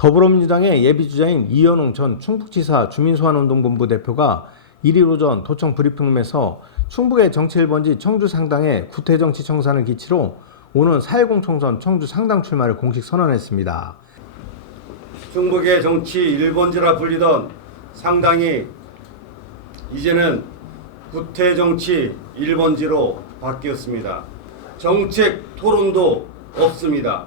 더불어민주당의 예비주자인 이현웅 전 충북지사 주민소환운동본부 대표가 1일 오전 도청 브리핑룸에서 충북의 정치 1번지 청주 상당의 구태정치 청산을 기치로 오는 4.10 총선 청주 상당 출마를 공식 선언했습니다. 충북의 정치 1번지라 불리던 상당히 이제는 구태 정치 1번지로 바뀌었습니다. 정책 토론도 없습니다.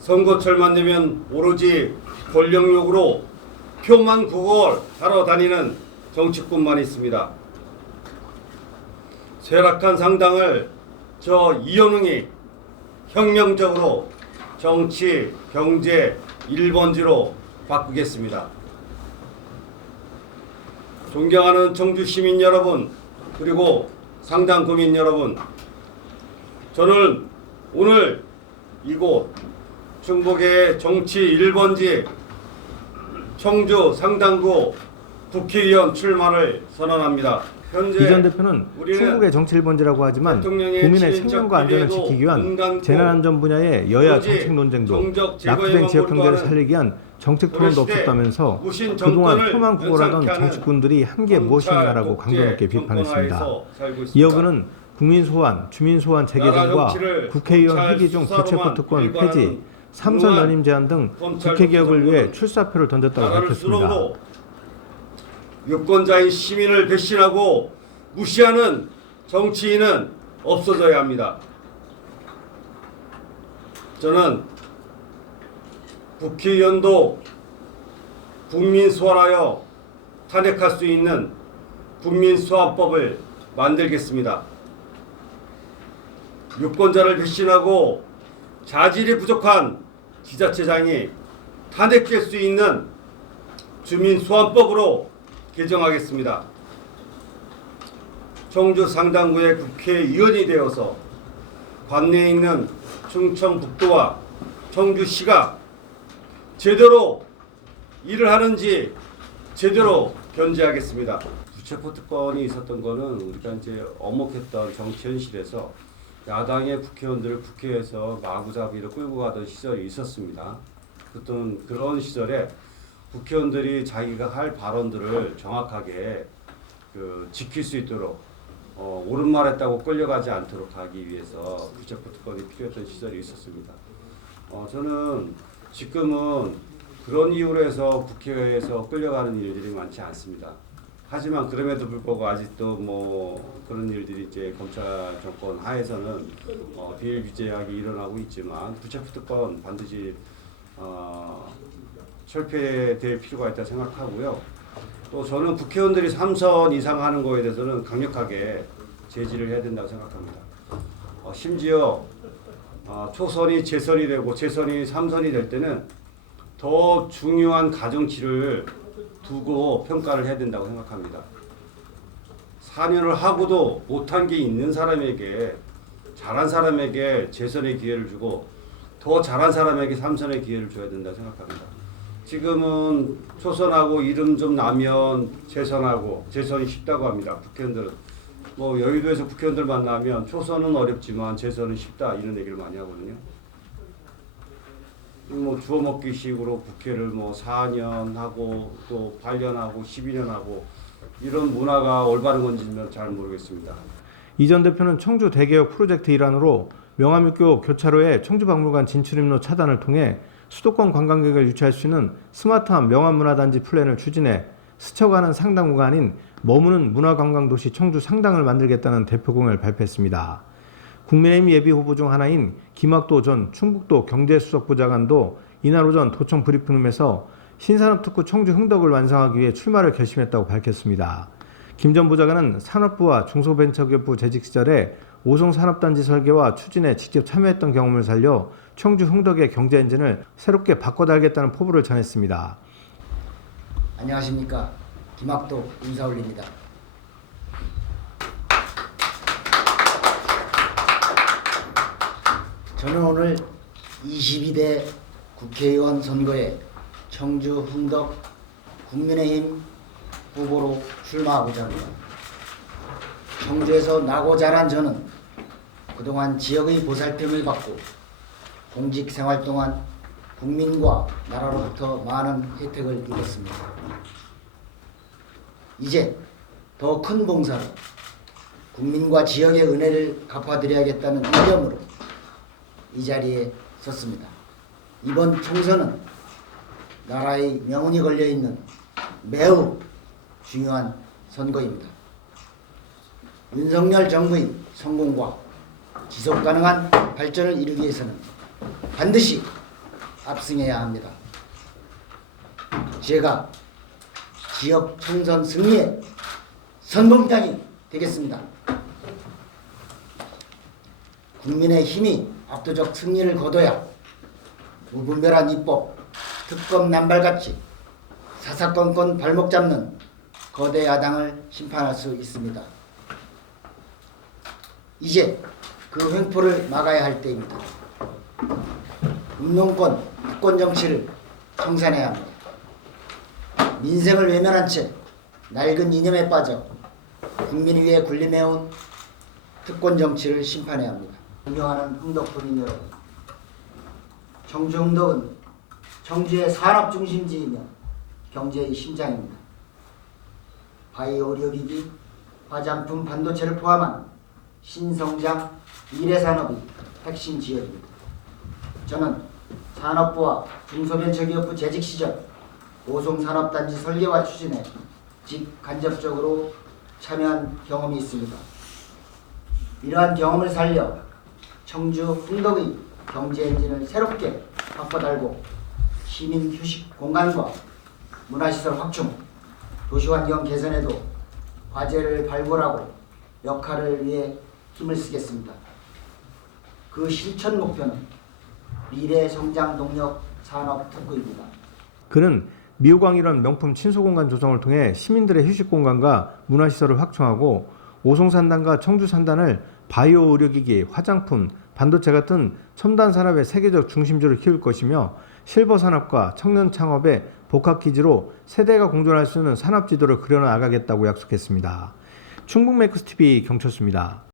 선거철만 되면 오로지 권력욕으로 표만 구걸하러 다니는 정치꾼만 있습니다. 쇠락한 상당을 저 이현웅이 혁명적으로 정치, 경제 1번지로 바꾸겠습니다. 존경하는 청주 시민 여러분, 그리고 상당 구민 여러분, 저는 오늘 이곳 충북의 정치 1번지 청주 상당구 국회의원 출마를 선언합니다. 현재 이전 대표는 충북의 정치 1번지라고 하지만 국민의 생명과 안전을 지키기 위한 재난안전 분야의 여야 정책 논쟁도 낙후된 지역 경제를 살리기 위한 정책 토론도 없었다면서 그동안 표만 구걸하던 정치꾼들이 한 게 무엇인가라고 검찰 강도 높게 독재 비판했습니다. 이어 그는 국민 소환, 주민 소환 재개정과 국회의원 회기 중 부채포 특권 폐지, 삼선 연임 제한 등 국회 개혁을 위해 출사표를 던졌다고 밝혔습니다. 유권자인 시민을 배신하고 무시하는 정치인은 없어져야 합니다. 저는 국회의원도 국민 소환하여 탄핵할 수 있는 국민 소환법을 만들겠습니다. 유권자를 배신하고 자질이 부족한 지자체장이 탄핵될 수 있는 주민 소환법으로 개정하겠습니다. 청주 상당구의 국회의원이 되어서 관내에 있는 충청북도와 청주시가 제대로 일을 하는지 제대로 견제하겠습니다. 부채포 특권이 있었던 거는 우리가 이제 엄혹했던 정치 현실에서 야당의 국회의원들을 국회에서 마구잡이로 끌고 가던 시절이 있었습니다. 어떤 그런 시절에 국회의원들이 자기가 할 발언들을 정확하게 그 지킬 수 있도록 어, 옳은 말 했다고 끌려가지 않도록 하기 위해서 부채포 특권이 필요했던 시절이 있었습니다. 어, 저는 지금은 그런 이유로 해서 국회에서 끌려가는 일들이 많지 않습니다. 하지만 그럼에도 불구하고 아직도 뭐 그런 일들이 이제 검찰 정권 하에서는 어, 비일비재하게 일어나고 있지만 부채포 특권 반드시 어, 철폐될 필요가 있다 생각하고요. 또 저는 국회의원들이 3선 이상 하는 거에 대해서는 강력하게 제지를 해야 된다고 생각합니다. 어, 심지어 어, 초선이 재선이 되고 재선이 3선이 될 때는 더 중요한 가정치를 두고 평가를 해야 된다고 생각합니다. 4년을 하고도 못한 게 있는 사람에게 잘한 사람에게 재선의 기회를 주고 더 잘한 사람에게 3선의 기회를 줘야 된다고 생각합니다. 지금은 초선하고 이름 좀 나면 재선하고 재선이 쉽다고 합니다. 국회의원들은 뭐 여의도에서 국회의원들 만나면 초선은 어렵지만 재선은 쉽다 이런 얘기를 많이 하거든요. 뭐 주워 먹기식으로 국회를 뭐 4년 하고 또 8년 하고 12년 하고 이런 문화가 올바른 건지는 잘 모르겠습니다. 이 전 대표는 청주 대개혁 프로젝트 일환으로 명암육교 교차로의 청주박물관 진출입로 차단을 통해 수도권 관광객을 유치할 수 있는 스마트한 명암문화단지 플랜을 추진해 스쳐가는 상당구가 아닌 머무는 문화관광도시 청주 상당을 만들겠다는 대표공을 발표했습니다. 국민의힘 예비 후보 중 하나인 김학도 전 충북도 경제수석부 장관도 이날 오전 도청 브리핑룸에서 신산업특구 청주 흥덕을 완성하기 위해 출마를 결심했다고 밝혔습니다. 김 전 부장관은 산업부와 중소벤처기업부 재직 시절에 오송 산업단지 설계와 추진에 직접 참여했던 경험을 살려 청주 흥덕의 경제 엔진을 새롭게 바꿔달겠다는 포부를 전했습니다. 안녕하십니까 김학도 인사 올립니다. 저는 오늘 22대 국회의원 선거에 청주 흥덕 국민의힘 후보로 출마하고자 합니다. 청주에서 나고 자란 저는 그동안 지역의 보살핌을 받고 공직 생활 동안 국민과 나라로부터 많은 혜택을 입었습니다. 이제 더 큰 봉사로 국민과 지역의 은혜를 갚아드려야겠다는 일념으로 이 자리에 섰습니다. 이번 총선은 나라의 명운이 걸려 있는 매우 중요한 선거입니다. 윤석열 정부의 성공과 지속 가능한 발전을 이루기 위해서는 반드시 압승해야 합니다. 제가 지역 총선 승리의 선봉장이 되겠습니다. 국민의 힘이 압도적 승리를 거둬야 무분별한 입법, 특검 남발같이 사사건건 발목 잡는 거대 야당을 심판할 수 있습니다. 이제 그 횡포를 막아야 할 때입니다. 운동권, 특권 정치를 청산해야 합니다. 민생을 외면한 채 낡은 이념에 빠져 국민 위에 군림해온 특권 정치를 심판해야 합니다. 존경하는 흥덕군인 여러분, 청주 흥덕은 청주의 산업 중심지이며 경제의 심장입니다. 바이오 의료기기, 화장품, 반도체를 포함한 신성장 미래산업이 핵심 지역입니다. 저는 산업부와 중소벤처기업부 재직 시절 오송산업단지 설계와 추진에 직간접적으로 참여한 경험이 있습니다. 이러한 경험을 살려 청주 흥덕의 경제 엔진을 새롭게 바꿔달고 시민 휴식 공간과 문화시설 확충, 도시환경 개선에도 과제를 발굴하고 역할을 위해 힘을 쓰겠습니다. 그 실천 목표는 미래 성장 동력 산업 특구입니다. 그는 미호광이란 명품 친소공간 조성을 통해 시민들의 휴식 공간과 문화시설을 확충하고 오송산단과 청주산단을 바이오 의료기기, 화장품, 반도체 같은 첨단 산업의 세계적 중심지로 키울 것이며 실버 산업과 청년 창업의 복합 기지로 세대가 공존할 수 있는 산업 지도를 그려 나가겠다고 약속했습니다. 충북 매크스 TV 경철수입니다.